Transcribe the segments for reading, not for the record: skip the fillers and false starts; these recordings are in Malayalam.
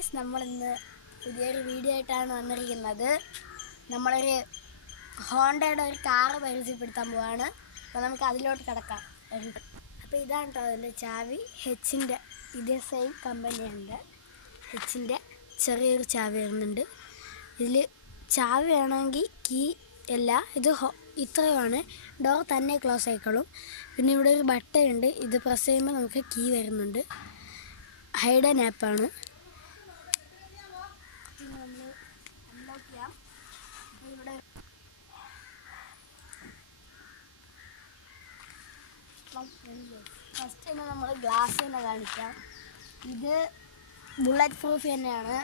ഗായ്സ്, നമ്മളിന്ന് പുതിയൊരു വീഡിയോ ആയിട്ടാണ് വന്നിരിക്കുന്നത്. നമ്മളൊരു ഹോണ്ടയുടെ ഒരു കാറ് പരിചയപ്പെടുത്താൻ പോവാണ്. അപ്പോൾ നമുക്ക് അതിലോട്ട് കിടക്കാം. അപ്പോൾ ഇതാണ് കേട്ടോ അതിൻ്റെ ചാവി. ഹെച്ചിൻ്റെ ഇതേ സെയിം കമ്പനിയുണ്ട്. ഹെച്ചിൻ്റെ ചെറിയൊരു ചാവി വരുന്നുണ്ട്. ഇതിൽ ചാവി വേണമെങ്കിൽ കീ അല്ല, ഇത് ഇത്രയുമാണ്. ഡോർ തന്നെ ക്ലോസ് ആയിക്കോളും. പിന്നെ ഇവിടെ ഒരു ബട്ടൺ ഉണ്ട്. ഇത് പ്രസ് ചെയ്യുമ്പോൾ നമുക്ക് കീ വരുന്നുണ്ട്. ഹൈഡൻ ആപ്പാണ്. ഇവിടെ ഫസ്റ്റ് തന്നെ നമ്മൾ ഗ്ലാസ് തന്നെ കാണിക്കാം. ഇത് ബുള്ളറ്റ് പ്രൂഫ് തന്നെയാണ്.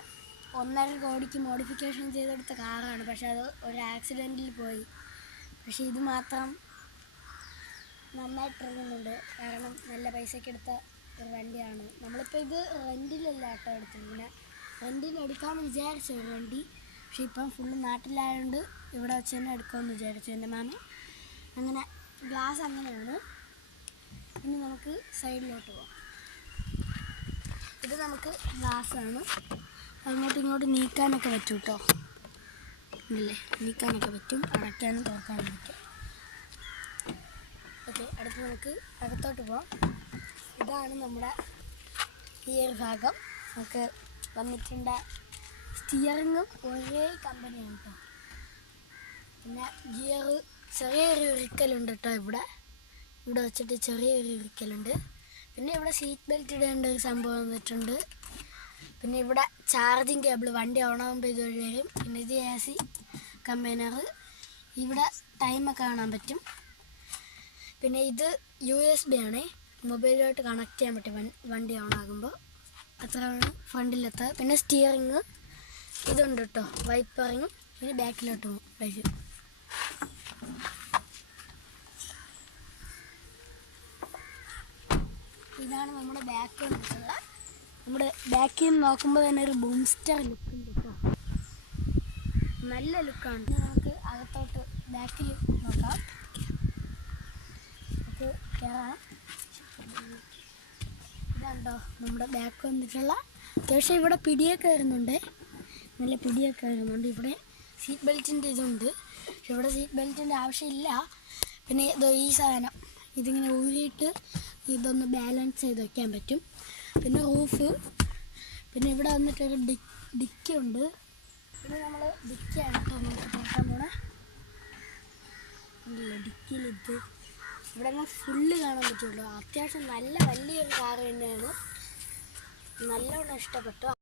1.5 കോടിക്ക് മോഡിഫിക്കേഷൻ ചെയ്തെടുത്ത കാറാണ്. പക്ഷെ അത് ഒരു ആക്സിഡൻറ്റിൽ പോയി. പക്ഷെ ഇത് മാത്രം നന്നായിട്ട് ഇറങ്ങുന്നുണ്ട്. കാരണം നല്ല പൈസയ്ക്ക് എടുത്ത ഒരു വണ്ടിയാണ്. നമ്മളിപ്പോൾ ഇത് റെൻറ്റിലല്ല കേട്ടോ എടുത്തിരിക്കുന്നത്. റെൻറ്റിന് എടുക്കാമെന്ന് വിചാരിച്ചു ഒരു വണ്ടി. പക്ഷെ ഇപ്പം ഫുള്ള് നാട്ടിലായതുകൊണ്ട് ഇവിടെ വെച്ച് തന്നെ എടുക്കാമെന്ന് വിചാരിച്ചു എൻ്റെ മാമൻ. അങ്ങനെ ഗ്ലാസ് അങ്ങനെയാണ്. ഇനി നമുക്ക് സൈഡിലോട്ട് പോകാം. ഇത് നമുക്ക് ഗ്ലാസ്സാണ്. അങ്ങോട്ടും ഇങ്ങോട്ടും നീക്കാനൊക്കെ പറ്റും കേട്ടോ. ഇല്ലേ, നീക്കാനൊക്കെ പറ്റും, അടയ്ക്കാനും തുറക്കാനും പറ്റും. ഓക്കെ, അടുത്ത് നമുക്ക് അകത്തോട്ട് പോകാം. ഇതാണ് നമ്മുടെ ഈ ഒരു ഭാഗം. നമുക്ക് വന്നിട്ടുണ്ട്. സ്റ്റിയറിങ്ങും ഒരേ കമ്പനിയാണ് കേട്ടോ. പിന്നെ ഗിയർ ചെറിയൊരു ഇരിക്കലുണ്ട് കേട്ടോ. ഇവിടെ വെച്ചിട്ട് ചെറിയൊരു ഇരിക്കലുണ്ട്. പിന്നെ ഇവിടെ സീറ്റ് ബെൽറ്റ് ഇടേണ്ട ഒരു സംഭവം വന്നിട്ടുണ്ട്. പിന്നെ ഇവിടെ ചാർജിങ് കേബിൾ വണ്ടി ഓണാകുമ്പോൾ ഇതുവഴി വരും. പിന്നെ ഇത് AC കമ്പൈനർ. ഇവിടെ ടൈമൊക്കെ കാണാൻ പറ്റും. പിന്നെ ഇത് USB ആണ്. മൊബൈലിലോട്ട് കണക്ട് ചെയ്യാൻ പറ്റും വണ്ടി ഓണാകുമ്പോൾ. അത്രയാണ് ഫ്രണ്ടിലത്തെ. പിന്നെ സ്റ്റിയറിങ് ഇതുണ്ട് കേട്ടോ, വൈപ്പറിങ്ങും. പിന്നെ ബാക്കിലോട്ട് വരും. ഇതാണ് നമ്മുടെ ബാക്ക് വന്നിട്ടുള്ള. നമ്മുടെ ബാക്കിൽ നിന്ന് നോക്കുമ്പോൾ തന്നെ ഒരു ബൂംസ്റ്റർ ലുക്ക് ഉണ്ട് കേട്ടോ. നല്ല ലുക്കാണ്. നമുക്ക് അകത്തോട്ട് ബാക്കിൽ നോക്കാം. നമുക്ക് കയറാം. ഇതാണ്ടോ നമ്മുടെ ബാക്ക് വന്നിട്ടുള്ള. അത്യാവശ്യം ഇവിടെ പിടിയൊക്കെ വരുന്നുണ്ട്. നല്ല പിടിയൊക്കെ വരുന്നുണ്ട്. ഇവിടെ സീറ്റ് ബെൽറ്റിൻ്റെ ഇതുണ്ട്. പക്ഷെ ഇവിടെ സീറ്റ് ബെൽറ്റിൻ്റെ ആവശ്യമില്ല. പിന്നെ ഈ സാധനം ഇതിങ്ങനെ ഊരിയിട്ട് ഇതൊന്ന് ബാലൻസ് ചെയ്ത് വയ്ക്കാൻ പറ്റും. പിന്നെ റൂഫ്. പിന്നെ ഇവിടെ വന്നിട്ടൊരു ഡിക്കി ഉണ്ട്. പിന്നെ നമ്മൾ ഡിക്കിയാണ് കേട്ടോ നമുക്ക് തുറക്കാൻ പോണേ. ഇല്ല, ഡിക്കിയിലിത് ഇവിടെ നിന്ന് ഫുള്ള് കാണാൻ പറ്റുള്ളൂ. അത്യാവശ്യം നല്ല വലിയൊരു കാറ് തന്നെയാണ്. നല്ലോണം ഇഷ്ടപ്പെട്ടു.